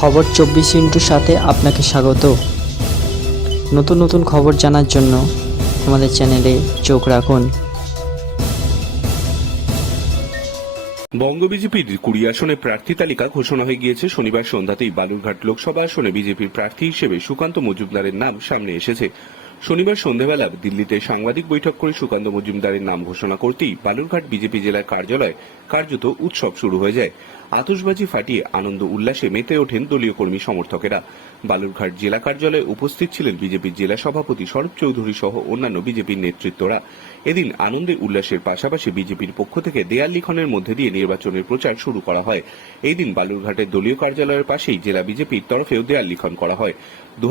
খবর চব্বিশ ইন্টুর সাথে আপনাকে স্বাগত। নতুন নতুন খবর জানার জন্য আমাদের চ্যানেলে চোখ রাখুন। বঙ্গ বিজেপির কুড়ি আসনে প্রার্থী তালিকা ঘোষণা হয়ে গিয়েছে। শনিবার সন্ধ্যাতেই বালুরঘাট লোকসভা আসনে বিজেপির প্রার্থী হিসেবে সুকান্ত মজুমদারের নাম সামনে এসেছে। শনিবার সন্ধ্যাবেলা দিল্লিতে সাংবাদিক বৈঠক করে সুকান্ত মজুমদারের নাম ঘোষণা করতেই বালুরঘাট বিজেপি জেলার কার্যালয় কার্যত উৎসব শুরু হয়ে যায়। আতশবাজি ফাটিয়ে আনন্দ উল্লাসে মেতে ওঠেন দলীয় কর্মী সমর্থকেরা। বালুরঘাট জেলা কার্যালয়ে উপস্থিত ছিলেন বিজেপির জেলা সভাপতি শরৎ চৌধুরী সহ অন্যান্য বিজেপির নেতৃত্বরা। এদিন আনন্দে উল্লাসের পাশাপাশি বিজেপির পক্ষ থেকে দেয়াল লিখনের মধ্যে দিয়ে নির্বাচনের প্রচার শুরু করা হয়। এই দিন বালুরঘাটের দলীয় কার্যালয়ের পাশেই জেলা বিজেপির তরফেও দেয়াল লিখন করা হয়। দু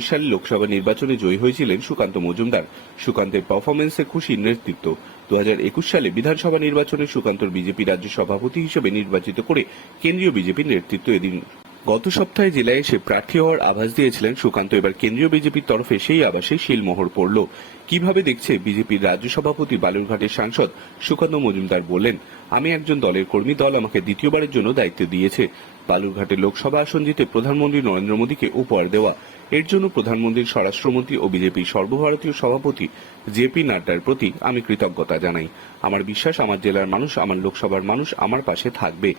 সালে লোকসভা নির্বাচনে জয়ী হয়েছিলেন সুকান্ত মজুমদার। সুকান্তের পারফরমেন্সে খুশি নেতৃত্ব। দু একুশ সালে বিধানসভা নির্বাচনে সুকান্তর বিজেপি রাজ্য সভাপতি হিসেবে নির্বাচিত করে কেন্দ্রীয় বিজেপির নেতৃত্ব এদিন। গত সপ্তাহে জেলায় এসে প্রার্থী হওয়ার আভাস দিয়েছিলেন সুকান্ত। এবার কেন্দ্রীয় বিজেপির তরফে সেই আভাসে শিলমোহর পড়ল। কীভাবে দেখছে বিজেপির রাজ্য সভাপতি বালুরঘাটের সাংসদ সুকান্ত মজুমদার বললেন আমি একজন দলের কর্মী, দল আমাকে দ্বিতীয়বারের জন্য দায়িত্ব দিয়েছে। বালুরঘাটের লোকসভা আসন জিতে প্রধানমন্ত্রী নরেন্দ্র মোদীকে উপহার দেওয়া। এর জন্য প্রধানমন্ত্রীর স্বরাষ্ট্রমন্ত্রী ও বিজেপির সর্বভারতীয় সভাপতি জেপি নাড্ডার প্রতি আমি কৃতজ্ঞতা জানাই। আমার বিশ্বাস, আমার জেলার মানুষ, আমার লোকসভার মানুষ আমার পাশে থাকবে।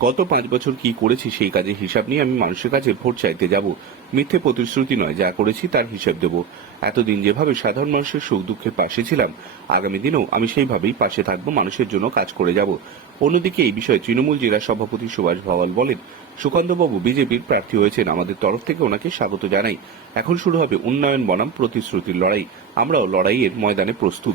গত পাঁচ বছর কি করেছি সেই কাজের হিসাব নিয়ে আমি মানুষের কাছে ভোট চাইতে যাব। মিথ্যে প্রতিশ্রুতি নয়, যা করেছি তার হিসাব দেব। এতদিন যেভাবে সাধারণ মানুষের সুখ দুঃখের পাশে ছিলাম, আগামী দিনেও আমি সেইভাবেই পাশে থাকব, মানুষের জন্য কাজ করে যাব। অন্যদিকে এই বিষয়ে তৃণমূল জেলা সভাপতি সুভাষ ভাওয়াল বলেন, সুকান্তবাবু বিজেপির প্রার্থী হয়েছেন, আমাদের তরফ থেকে ওনাকে স্বাগত জানাই। এখন শুরু হবে উন্নয়ন বনাম প্রতিশ্রুতির লড়াই। আমরাও লড়াইয়ের ময়দানে প্রস্তুত।